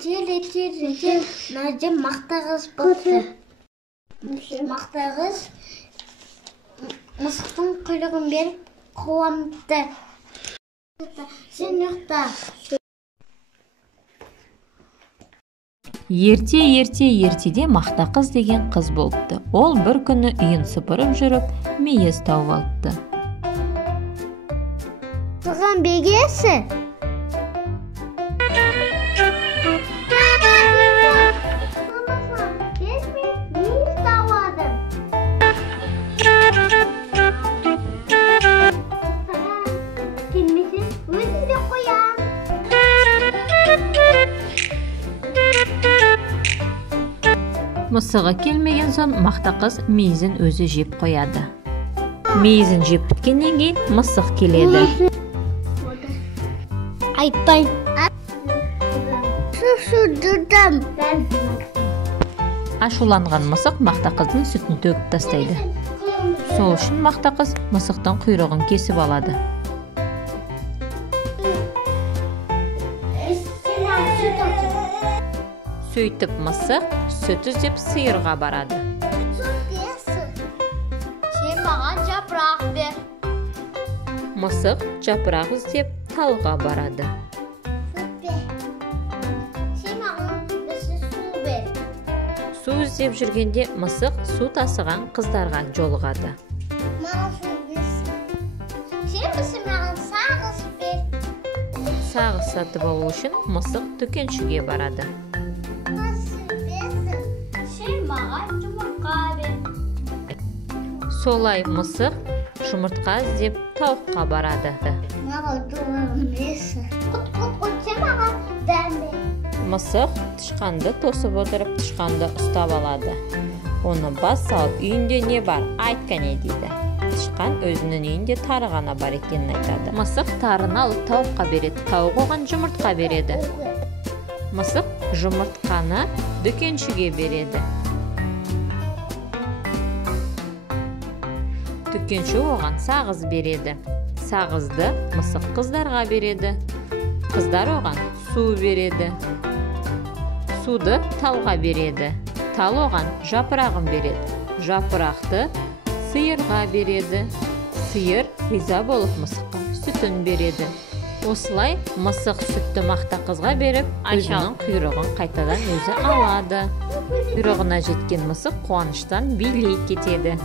Najim maqtag'iz bo'ldi. Maqtag'iz мысықтың құйрығын беріп қуамды. Сен ұйықта. Ертеде Мақтақыз деген қыз болыпты. Ол бір күні үйін сыпырып жүріп, мейіз тауып алыпты. Сыған бегесі? Мысығы келмеген соң Мақтақыз мейізін өзі жеп қояды. Мейізін жеп біткеннен кейін мысық келеді. Айтпай. Шудырдым. Ашуланған мысық Мақтақыздың сүтін төгіп тастайды. Сол үшін Мақтақыз мысықтың құйрығын кесіп алады. Сөйтіп мысық сүт іздеп сиырға барады. Сен маған жапырақ бер. Мысық жапырақ іздеп талға барады. Сен маған су бер. Су іздеп жүргенде мысық су тасыған қыздарға жолығады. Маған су берсін. Сен маған сағыз бер. Сағыз сатып алу үшін мысық дүкеншіге барады. Солай мысық жұмыртқа іздеп тауыққа барады. Мысық тышқанды тосып отырып, тышқанды ұстап алады. Оны бас салып, үйінде не бар? Айт кәне дейді. Тышқан өзінің үйінде тары ғана бар екенін айтады. Мысық тарыны алып тауыққа береді. Тауық оған жұмыртқа береді. Мысық жұмыртқаны дүкеншіге береді. Дүкенші оған сағыз береді. Сағызды мысық қыздарға береді. Қыздар оған су береді. Суды талға береді. Тал оған жапырағын береді. Жапырақты сиырға береді. Сиыр риза болып мысыққа сүтін береді. Осылай мысық сүтті Мақтақызға беріп, өзінің құйрығын қайтадан өзі алады. Құйрығына жеткен мысық қуаныштан билей кетеді.